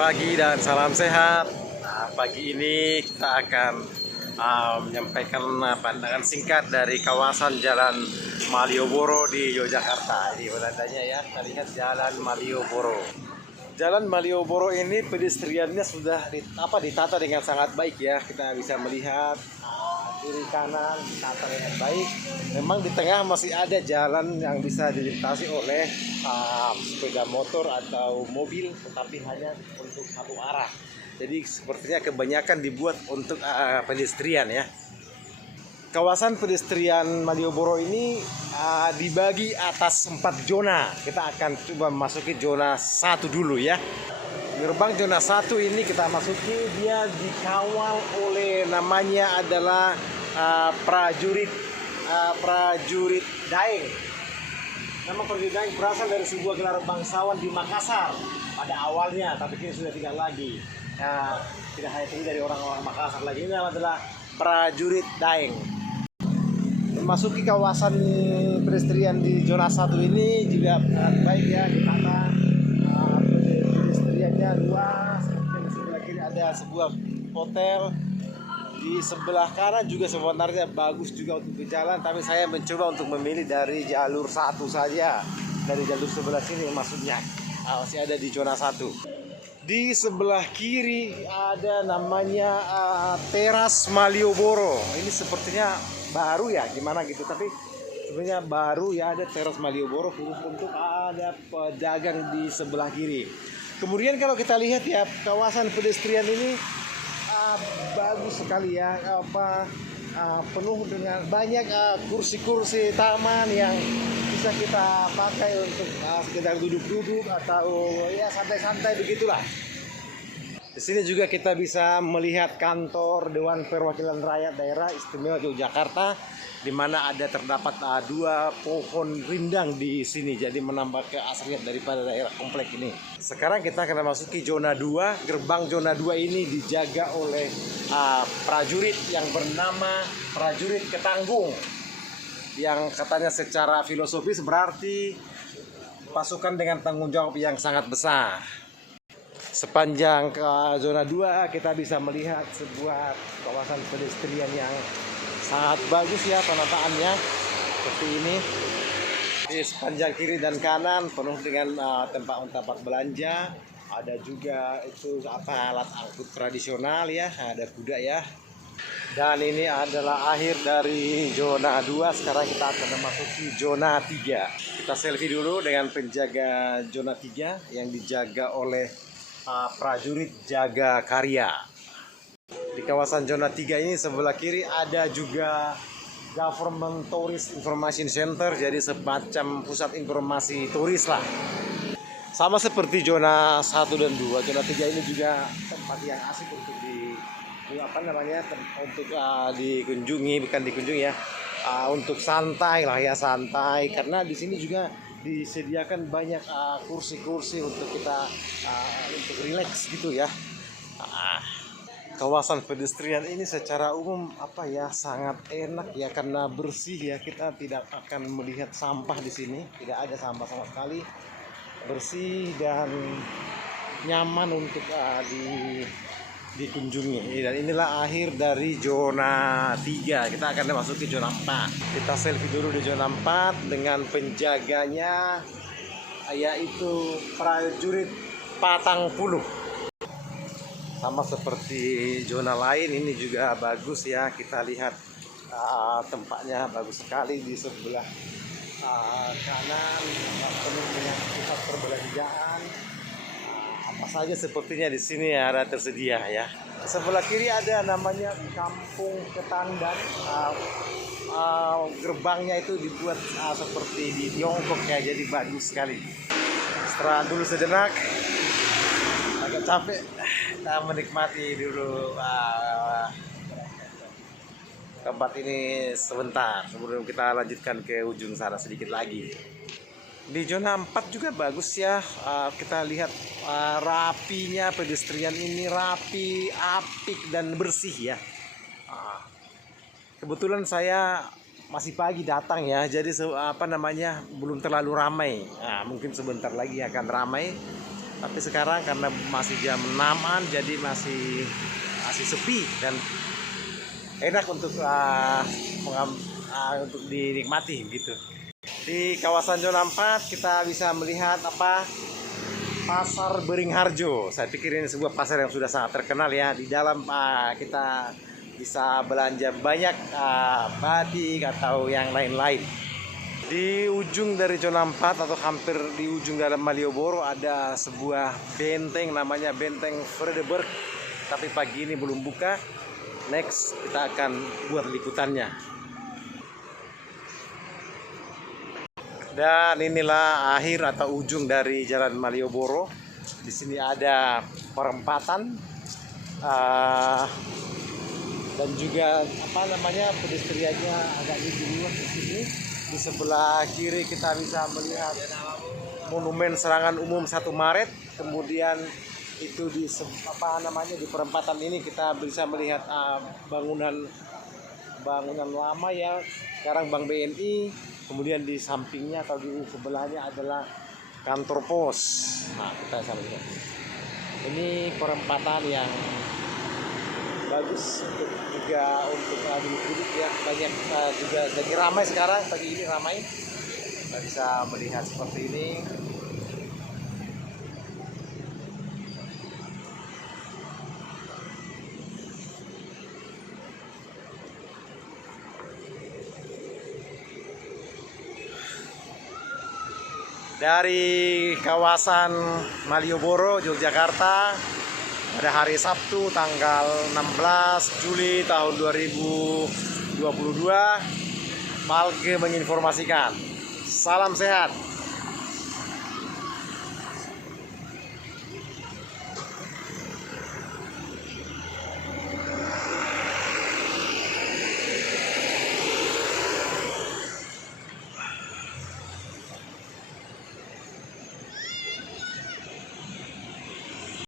Pagi dan salam sehat. Pagi ini kita akan menyampaikan pandangan singkat dari kawasan Jalan Malioboro di Yogyakarta. Ini penandanya ya, kita lihat Jalan Malioboro. Jalan Malioboro ini pedestriannya sudah ditata dengan sangat baik ya. Kita bisa melihat kiri kanan ditata dengan baik. Memang di tengah masih ada jalan yang bisa dilintasi oleh sepeda motor atau mobil, tetapi hanya untuk satu arah. Jadi sepertinya kebanyakan dibuat untuk pedestrian ya. Kawasan pedestrian Malioboro ini dibagi atas 4 zona. Kita akan coba masuki zona 1 dulu ya. Gerbang zona 1 ini kita masuki, dia dikawal oleh namanya adalah prajurit Daeng. Nama prajurit Daeng berasal dari sebuah gelar bangsawan di Makassar pada awalnya, tapi kini sudah tidak lagi. Tidak hanya ini dari orang-orang Makassar lagi, ini adalah prajurit Daeng. Memasuki kawasan pedestrian di zona 1 ini juga baik ya, ditata pedestriannya luas. Di sebelah kiri ada sebuah hotel, di sebelah kanan juga sebenarnya bagus juga untuk berjalan, tapi saya mencoba untuk memilih dari jalur 1 saja, dari jalur sebelah sini maksudnya. Masih ada di zona 1. Di sebelah kiri ada namanya Teras Malioboro. Ini sepertinya baru ya, gimana gitu, tapi sebenarnya baru ya, ada Teras Malioboro khusus untuk ada pedagang di sebelah kiri. Kemudian kalau kita lihat ya, kawasan pedestrian ini bagus sekali ya, penuh dengan banyak kursi-kursi taman yang bisa kita pakai untuk sekedar duduk-duduk atau ya santai-santai begitulah. Di sini juga kita bisa melihat kantor Dewan Perwakilan Rakyat Daerah Istimewa Yogyakarta, di mana terdapat 2 pohon rindang di sini, jadi menambah keasrian daripada daerah komplek ini. Sekarang kita akan memasuki zona 2. Gerbang zona 2 ini dijaga oleh prajurit yang bernama Prajurit Ketanggung, yang katanya secara filosofis berarti pasukan dengan tanggung jawab yang sangat besar. Sepanjang zona 2 kita bisa melihat sebuah kawasan pedestrian yang sangat bagus ya penataannya, seperti ini. Di sepanjang kiri dan kanan penuh dengan tempat belanja. Ada juga itu alat angkut tradisional ya, ada kuda ya. Dan ini adalah akhir dari zona 2. Sekarang kita akan memasuki zona 3. Kita selfie dulu dengan penjaga zona 3 yang dijaga oleh prajurit jaga karya. Di kawasan zona 3 ini sebelah kiri ada juga Government Tourist Information Center, jadi semacam pusat informasi turis lah. Sama seperti zona 1 dan 2, zona 3 ini juga tempat yang asik untuk dikunjungi, bukan dikunjungi ya, untuk santai lah ya, santai, karena di sini juga disediakan banyak kursi-kursi untuk kita untuk rileks gitu ya. Kawasan pedestrian ini secara umum sangat enak ya, karena bersih ya. Kita tidak akan melihat sampah di sini, tidak ada sampah sama sekali, bersih dan nyaman untuk dikunjungi. Dan inilah akhir dari zona 3. Kita akan memasuki zona 4. Kita selfie dulu di zona 4 dengan penjaganya, yaitu prajurit Patang Puluh. Sama seperti zona lain, ini juga bagus ya. Kita lihat tempatnya bagus sekali. Di sebelah kanan penuh dengan pusat perbelanjaan. Apa saja sepertinya di sini ada tersedia ya. Sebelah kiri ada namanya Kampung Ketandan. Gerbangnya itu dibuat seperti di Tiongkok ya, jadi bagus sekali. Istirahat dulu sejenak, agak capek, kita menikmati dulu tempat ini sebentar sebelum kita lanjutkan ke ujung sana sedikit lagi. Di zona 4 juga bagus ya. Kita lihat rapinya pedestrian ini, rapi, apik dan bersih ya. Kebetulan saya masih pagi datang ya, jadi belum terlalu ramai. Mungkin sebentar lagi akan ramai. Tapi sekarang karena masih jam 6-an, jadi masih sepi dan enak untuk untuk dinikmati gitu. Di kawasan zona 4 kita bisa melihat Pasar Beringharjo. Saya pikir ini sebuah pasar yang sudah sangat terkenal ya. Di dalam kita bisa belanja banyak batik atau yang lain-lain. Di ujung dari zona 4 atau hampir di ujung dalam Malioboro ada sebuah benteng, namanya Benteng Vredenburg. Tapi pagi ini belum buka. Next kita akan buat liputannya. Dan inilah akhir atau ujung dari Jalan Malioboro. Di sini ada perempatan dan juga pedestriannya agak luas di sini. Di sebelah kiri kita bisa melihat monumen serangan umum 1 Maret. Kemudian itu di perempatan ini kita bisa melihat bangunan lama ya, sekarang Bank BNI. Kemudian di sampingnya atau di sebelahnya adalah kantor pos. Nah, kita bisa lihat ini perempatan yang bagus juga untuk duduk ya, banyak juga jadi ramai sekarang, pagi ini ramai. Kita bisa melihat seperti ini. Dari kawasan Malioboro, Yogyakarta, pada hari Sabtu tanggal 16 Juli tahun 2022, Malge menginformasikan. Salam sehat.